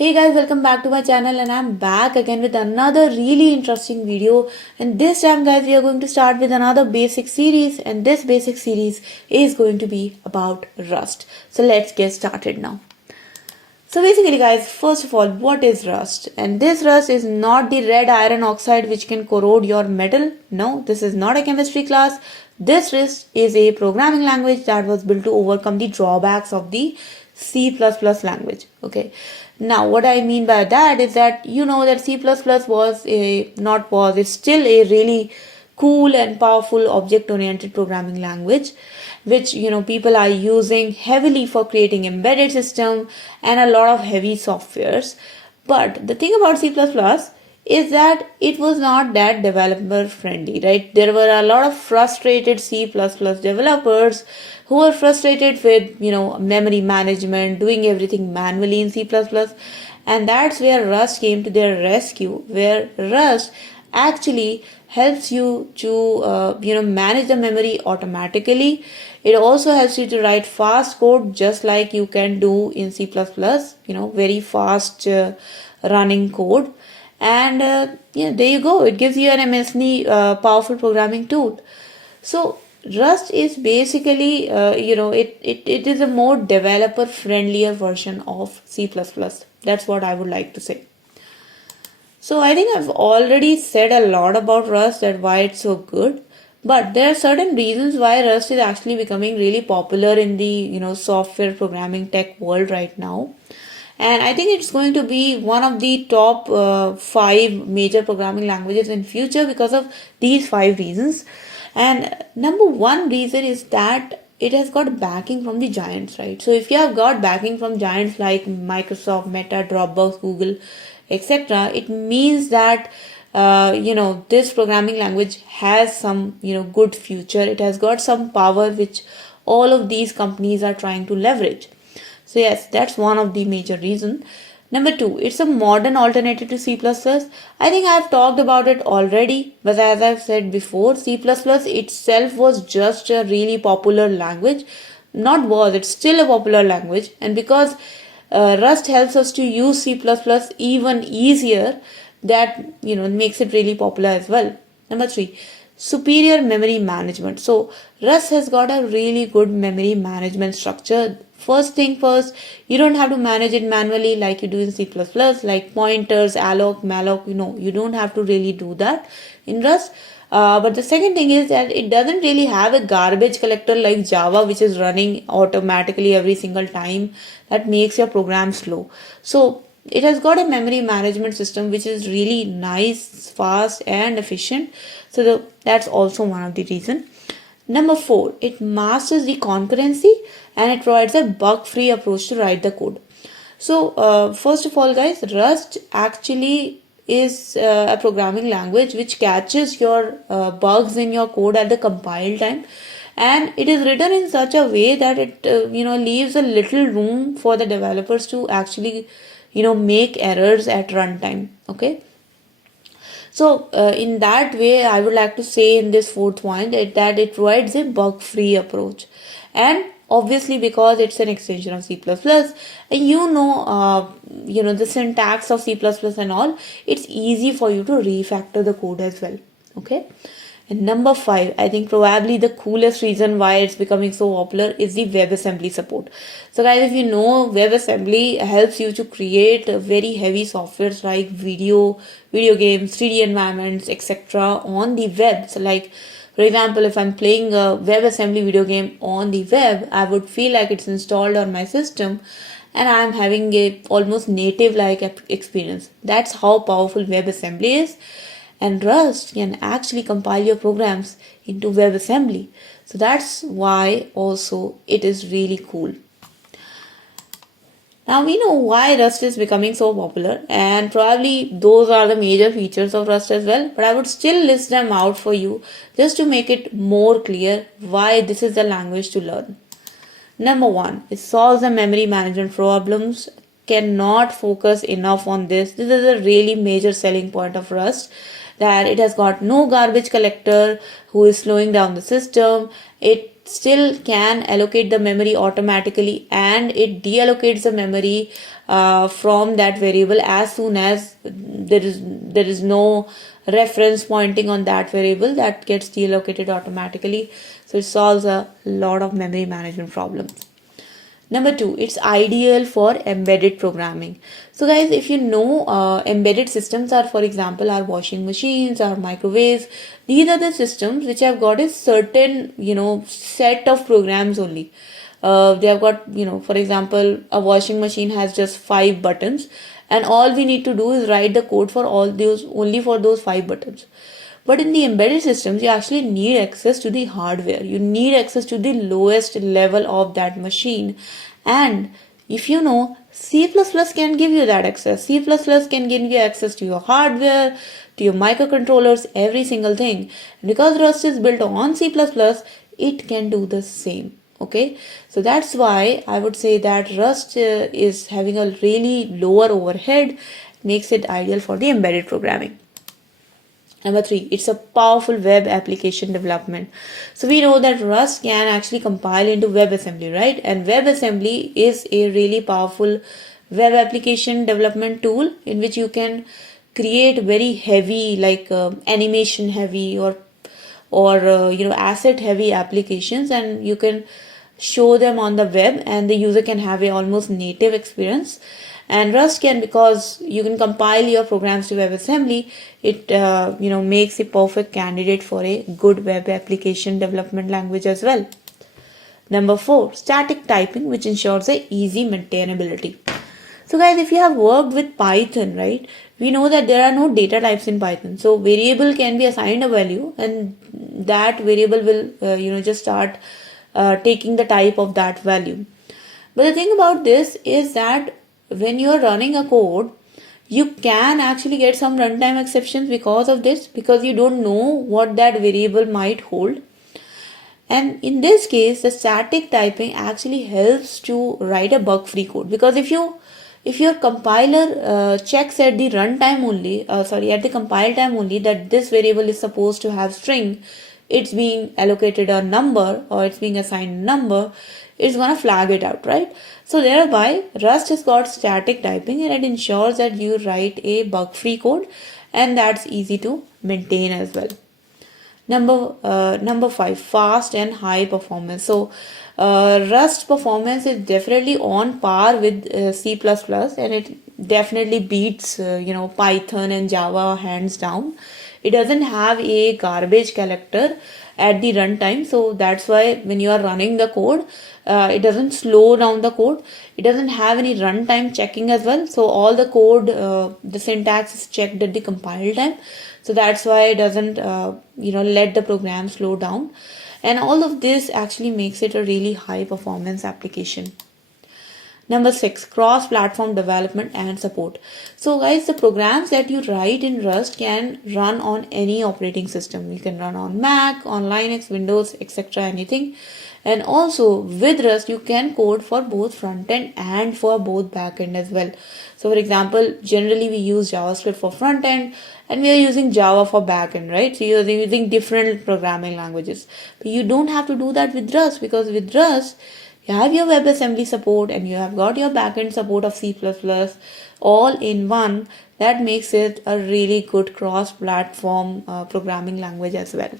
Hey guys, welcome back to my channel and I'm back again with another really interesting video. And this time guys, we are going to start with another basic series, and this basic series is going to be about Rust. So let's get started now. So basically guys, first of all, what is Rust? And this Rust is not the red iron oxide which can corrode your metal. No, this is not a chemistry class. This Rust is a programming language that was built to overcome the drawbacks of the C++ language. Okay. Now what I mean by that is that you know that C++ it's still a really cool and powerful object oriented programming language which people are using heavily for creating embedded system and a lot of heavy softwares. But the thing about C++ is that it was not that developer friendly, right? There were a lot of frustrated C++ developers who were frustrated with memory management, doing everything manually in C++, and that's where Rust came to their rescue, where Rust actually helps you to manage the memory automatically. It also helps you to write fast code just like you can do in C++, very fast running code. And there you go, it gives you an immensely powerful programming tool. So Rust is basically it is a more developer friendlier version of C++. That's what I would like to say. So I think I've already said a lot about Rust and why it's so good, but there are certain reasons why Rust is actually becoming really popular in the software programming tech world right now. And I think it's going to be one of the top 5 major programming languages in future because of these 5 reasons. And number one reason is that it has got backing from the giants, right? So if you have got backing from giants like Microsoft, Meta, Dropbox, Google, etc., it means that this programming language has some good future. It has got some power which all of these companies are trying to leverage. So yes, that's one of the major reasons. Number 2, it's a modern alternative to C++. I think I've talked about it already, but as I've said before, C++ itself was just a really popular language. It's still a popular language, and because Rust helps us to use C++ even easier, that makes it really popular as well. Number 3, superior memory management. So Rust has got a really good memory management structure. First thing first, you don't have to manage it manually like you do in C++, like pointers, alloc, malloc, you don't have to really do that in Rust. But the second thing is that it doesn't really have a garbage collector like Java, which is running automatically every single time. That makes your program slow. So it has got a memory management system which is really nice, fast and efficient. So that's also one of the reasons. Number 4, it masters the concurrency and it provides a bug-free approach to write the code. So first of all guys, Rust actually is a programming language which catches your bugs in your code at the compile time, and it is written in such a way that it leaves a little room for the developers to actually make errors at runtime. Okay. So in that way, I would like to say in this fourth point that it provides a bug-free approach, and obviously because it's an extension of C++, and the syntax of C++ and all, it's easy for you to refactor the code as well. Okay. And number 5, I think probably the coolest reason why it's becoming so popular is the WebAssembly support. So guys, if you know, WebAssembly helps you to create very heavy softwares like video games, 3D environments, etc. on the web. So like, for example, if I'm playing a WebAssembly video game on the web, I would feel like it's installed on my system and I'm having a almost native like experience. That's how powerful WebAssembly is. And Rust can actually compile your programs into WebAssembly. So that's why also it is really cool. Now we know why Rust is becoming so popular, and probably those are the major features of Rust as well, but I would still list them out for you just to make it more clear why this is the language to learn. Number 1, it solves the memory management problems. Cannot focus enough on this. This is a really major selling point of Rust, that it has got no garbage collector who is slowing down the system. It still can allocate the memory automatically, and it deallocates the memory from that variable as soon as there is no reference pointing on that variable. That gets deallocated automatically, so it solves a lot of memory management problems. Number 2, it's ideal for embedded programming. So guys, if you know, embedded systems are, for example, our washing machines, our microwaves. These are the systems which have got a certain, set of programs only. They have got, for example, a washing machine has just 5 buttons, and all we need to do is write the code for all those, only for those 5 buttons. But in the embedded systems, you actually need access to the hardware. You need access to the lowest level of that machine. And if you know, C++ can give you that access. C++ can give you access to your hardware, to your microcontrollers, every single thing. Because Rust is built on C++, it can do the same. Okay, so that's why I would say that Rust is having a really lower overhead, makes it ideal for the embedded programming. Number 3, it's a powerful web application development. So we know that Rust can actually compile into WebAssembly, right? And WebAssembly is a really powerful web application development tool in which you can create very heavy, like animation heavy or asset heavy applications, and you can show them on the web, and the user can have a almost native experience. And Rust can, because you can compile your programs to WebAssembly, it makes a perfect candidate for a good web application development language as well. Number 4, static typing, which ensures a easy maintainability. So guys, if you have worked with Python, right, we know that there are no data types in Python. So variable can be assigned a value, and that variable will just start taking the type of that value. But the thing about this is that when you are running a code, you can actually get some runtime exceptions because of this, because you don't know what that variable might hold. And in this case, the static typing actually helps to write a bug-free code, because if your compiler checks at the runtime only, at the compile time only, that this variable is supposed to have string, it's being allocated a number or it's being assigned a number, it's gonna flag it out, right? So thereby, Rust has got static typing, and it ensures that you write a bug-free code, and that's easy to maintain as well. Number 5, fast and high performance. So Rust performance is definitely on par with C++, and it definitely beats Python and Java hands down. It doesn't have a garbage collector at the runtime, so that's why when you are running the code, it doesn't slow down the code. It doesn't have any runtime checking as well, so all the code, the syntax is checked at the compile time, so that's why it doesn't let the program slow down. And all of this actually makes it a really high performance application. Number 6, cross-platform development and support. So guys, the programs that you write in Rust can run on any operating system. You can run on Mac, on Linux, Windows, etc., anything. And also with Rust, you can code for both front-end and for both back-end as well. So for example, generally we use JavaScript for front-end and we are using Java for back-end, right? So you're using different programming languages. But you don't have to do that with Rust, because with Rust, you have your WebAssembly support and you have got your backend support of C++ all in one. That makes it a really good cross-platform programming language as well.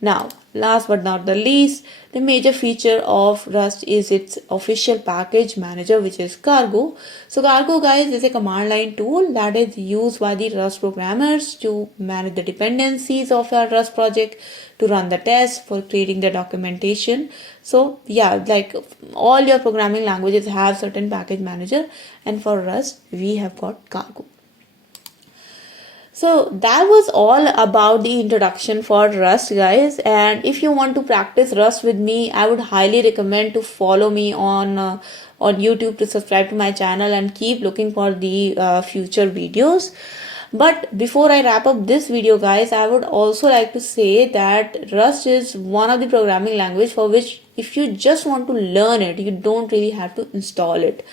Now, last but not the least, the major feature of Rust is its official package manager, which is Cargo. So Cargo, guys, is a command line tool that is used by the Rust programmers to manage the dependencies of your Rust project, to run the tests, for creating the documentation. So yeah, like all your programming languages have certain package manager, and for Rust, we have got Cargo. So that was all about the introduction for Rust, guys. And if you want to practice Rust with me, I would highly recommend to follow me on YouTube, to subscribe to my channel and keep looking for the future videos. But before I wrap up this video, guys, I would also like to say that Rust is one of the programming language for which if you just want to learn it, you don't really have to install it.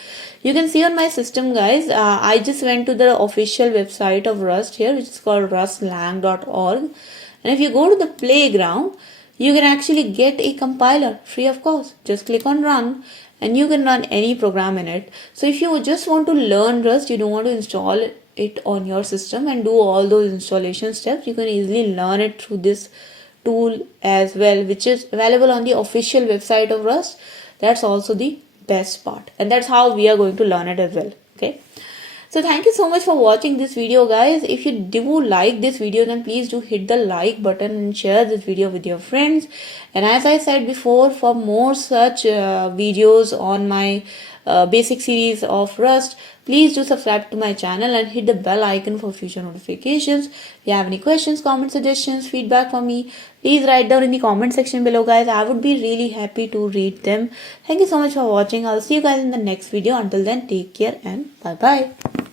You can see on my system, guys, I just went to the official website of Rust here, which is called rustlang.org. And if you go to the playground, you can actually get a compiler free of cost. Just click on run and you can run any program in it. So if you just want to learn Rust, you don't want to install it on your system and do all those installation steps, you can easily learn it through this tool as well, which is available on the official website of Rust. That's also the best part, and that's how we are going to learn it as well. Okay, so thank you so much for watching this video, guys. If you do like this video, then please do hit the like button and share this video with your friends. And as I said before, for more such videos on my basic series of Rust, please do subscribe to my channel and hit the bell icon for future notifications. If you have any questions, comments, suggestions, feedback for me, please write down in the comment section below, guys. I would be really happy to read them. Thank you so much for watching. I'll see you guys in the next video. Until then, take care and bye bye.